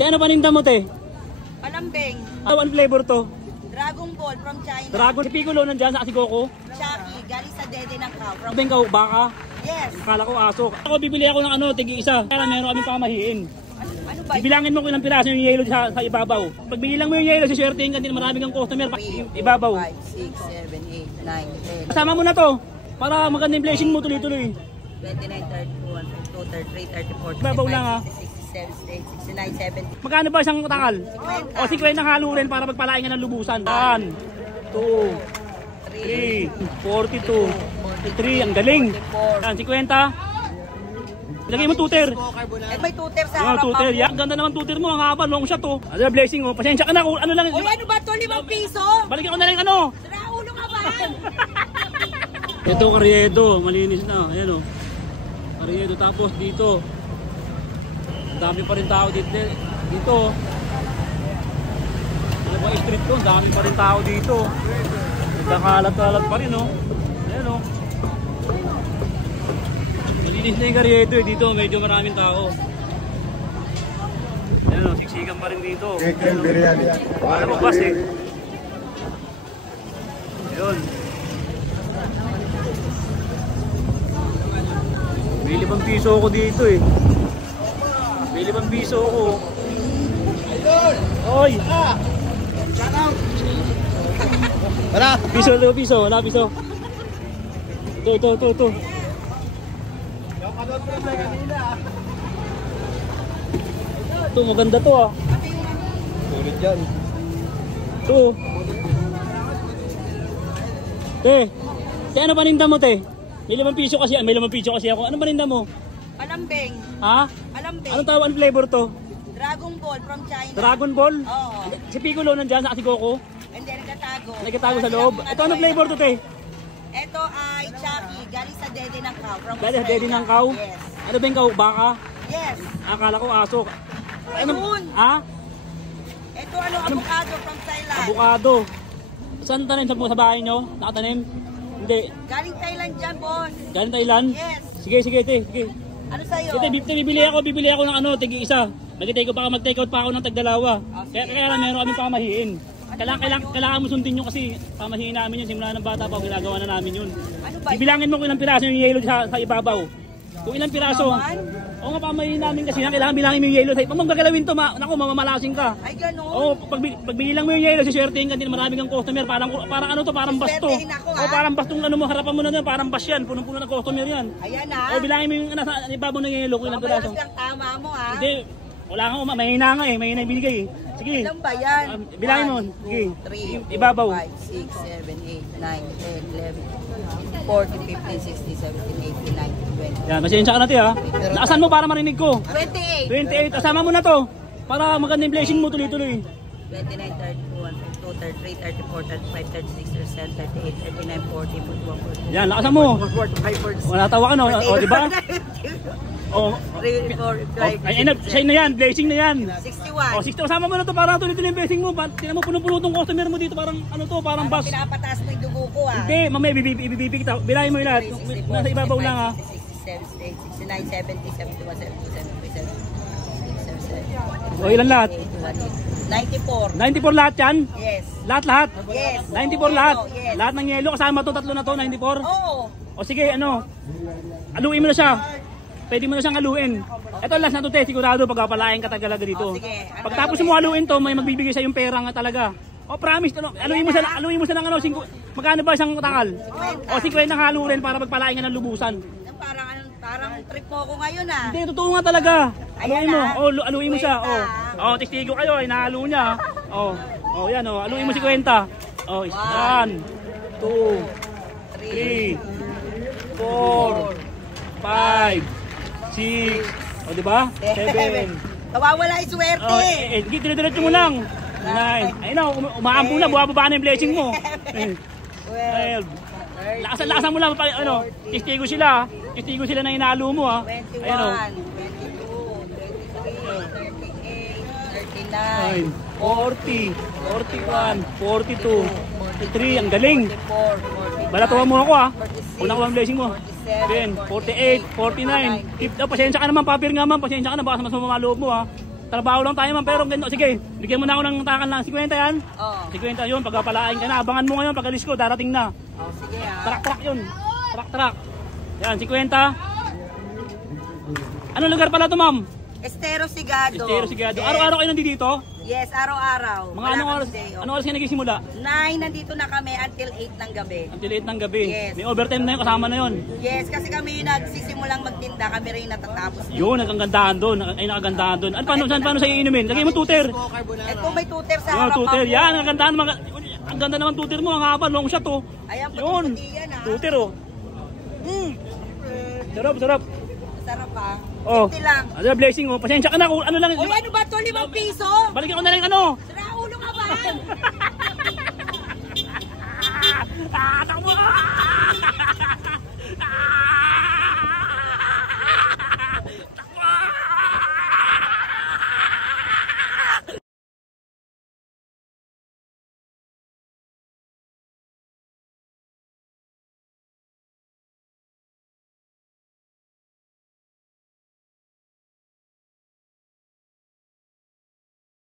Ano paninda mo, te? Palambing. Ano flavor to? Dragon Ball from China. Dragon. Si Piccolo nandyan sa Asigoko. Chucky, galing sa dede ng cow. From... Bengkaw, baka. Yes. Akala ko aso. Ako bibili ako ng ano, tigi-isa. Kaya meron kaming pamahiin. Ano ba? Ibilangin mo kung ilang piraso yung yellow sa ibabaw. Pag bilang mo yung yellow, siswertein ka din. Marami kang customer. Ibabaw. 5, 6, 7, 8, 9, 10. Kasama mo na to. Para maganda yung blessing mo tuloy-tuloy. 29, 31, 32, 33, 34, Ibabaw lang, ha? 66, 67, 68, 69, 70. Magkano ba isang takal? 50. O 50 ng halo rin para pagpalain ka ng lubusan. 1, 2, 3, 42, 43. Ang galing. 44. 50. Ilagay mo tuter. Eh, may tuter sa Yung harap tuter. ako. Yan, ganda naman tuter mo. Ang haba, long shot to. Ano blessing oh. Pasensya ka na. Ano lang. Uy, ano ba ito? 5 piso? Balikan ko na lang ano. Sira ulo ka ba? Ito karyedo. Malinis na. Ayan oh. Karyedo. Tapos dito. Dami pa rin tao dito. Dito. Ano ba street ko? Dami pa rin tao dito. Nagkakalat-kalat pa rin oh. Ayan oh. Malinis na yung karyedo eh. Dito medyo maraming tao. Ayan o, siksikan pa rin dito. Alam mo bus eh. Ayun. May 5 piso ako dito eh. May 5 piso ako. Oy! Wala! Piso, 2 piso, wala piso. Ito. Ito, maganda to ah. Sulit yan. Ito. Ano paninda mo, te? May 5 piso kasi ako. Ano paninda mo? Palambing. Ha? Palambing. Anong tawag flavor to? Dragon Ball from China. Dragon Ball? Oo. Si Piccolo nandyan sa Asigoko. Hindi, nagtatago. Nagtatago sa loob. Ito, anong flavor to, te? Ito ay Chucky, galing sa dede ng cow. From Galing sa Australia. dede ng cow? Yes. Ano ba yung cow? Baka? Yes. Akala ko aso. Ayun. Ha? Ito avocado from Thailand. Abukado. Saan tanim sa bahay nyo? Nakatanim? Hindi. Galing Thailand dyan, boss. Galing Thailand? Yes. Sige, te. Sige. Ano sa'yo? Ito, bibili ako ng ano, tigi-isa. Mag-take out pa ako ng tagdalawa. Kaya meron kaming pamahiin. Kailangan mo sundin nyo kasi pamahiin namin yun. Simula ng bata pa, ginagawa na namin yun. Ano ba? Ibilangin mo kung ilang piraso yung yellow sa ibabaw. Kung ilang piraso. Oo nga, pamahiin namin kasi kailangan bilangin mo yung yellow sa ibabaw. Pag gagalawin to, naku, mamamalasing ka. Ay, ganun. Oo, pag binilang mo yung yellow, siswertein ka din. Marami kang customer. Parang ano to, parang basto. O parang bastong ano mo, harapan mo na yan. Parang bas yan. Punong-puno ng customer yan. Ayan na. O bilangin mo yung nasa ibabaw ng yellow kung ilang piraso. Lang tama mo, ha? Hindi. Wala kang mahina nga eh. Mahina yung binigay eh. Sige. Ilan ba yan? Bilangin mo. 1, Sige. 2, 3, Ibabaw. 5, 6, 7, 8, 9, 10, 11, 40, 50, 60, 70, 80, 90, 20. Yan, pasensya ka natin ha. Naasan mo para marinig ko? 28. 28. Asama mo na to. Para maganda yung blessing mo tuloy-tuloy. 29, 31, 32, 33, 34, 35, 36, 37, 38, 39, 40, 41, 42. Yan, lakasan mo. Wala tawa ka no. O, diba? O, 3, 4, 5, ay, sa'yo na yan. Blessing na yan. 61. O, 60. Asama mo na to para tuloy-tuloy yung blessing mo. Tingnan mo, puno-puno tong customer mo dito. Parang ano to, parang bus. Pinapataas mo yung dugo ko, ha? Hindi, mamaya ibibigay kita. Bilangin mo yung lahat. Nasa ibabaw lang ha. 66, 67, 68, 69, 70, 71, 72, 73, 74, 75, 76, 77. O, ilan lahat? 94. 94 lahat yan? Yes. Lahat? Yes. 94 lahat? Yes. Lahat ng yelo kasama to, tatlo na to, 94? Oo. O sige, ano? Aluin mo na siya. Pwede mo na siyang aluin. Ito last na to, te. Sigurado pagpapalain ka talaga dito. Sige. Pagtapos mo aluin to, may magbibigay sa yung pera nga talaga. O promise, aluin mo siya ng ano, magkano ba isang takal? O 50 ng halo rin para pagpalain ka ng lubusan. Parang trip mo ko ngayon, ha? Hindi, totoo nga talaga. Aluin mo. Ayan, O, aluin mo siya. O, testigo kayo, inahalo niya. O, yan o. Aluin mo 50. O, 1, 2, 3, 4, 5, 6, o diba? 7. Nawawala yung swerte. Dire-diretso mo lang. 9. Ayun na, umaampo na, buwababa na yung blessing mo. 12. Lakasan mo lang, ano, testigo sila. Testigo sila na inalo mo ha. 21, Ayun o. 22, 23, 9, 40, 41, 42, 43, ang galing. 44, 45, Balatuhan mo ako ha. 46, Una ko ang blessing mo. 10, 48, 49. Pasensya ka naman, papir nga man. Pasensya ka na, baka mas mamaloob mo ha. trabaho lang tayo man, pero ganito, sige, bigyan mo na ako ng takal na 50 yan. Oo. 50 yun, pagpapalain ka na, abangan mo ngayon, pag alis ko, darating na. Oh, sige ha. Truck yun, truck. Yan, 50. Anong lugar pala to, ma'am? Estero Sigado. Estero Sigado. Yes. Araw-araw kayo nandito? Yes, araw-araw. Mga Wala anong kang oras, day off. anong oras kayo nagsisimula? 9, nandito na kami until 8 ng gabi. Until 8 ng gabi. Yes. May overtime na yun, kasama na yun. Yes, kasi kami nagsisimulang magtinda, kami rin natatapos. Yun, nakagandahan doon. Ay, nakagandahan doon. Paano sa'yo inumin? Lagay mo tuter. Ito may tuter sa Yung harapan tuter. mo. Yan, nakagandahan. Ang ganda naman tuter mo. Ang haba, long shot oh. Ayan, Yun. pati yan ha. Tuter oh. Sarap. Sarap ha. Oh. 50 lang. Ano blessing oh. Pasensya ka na kung ano lang. Uy, ano ba ito? 5 piso? Balikan ko na lang ano. Sira ulo ka ba? Takbo!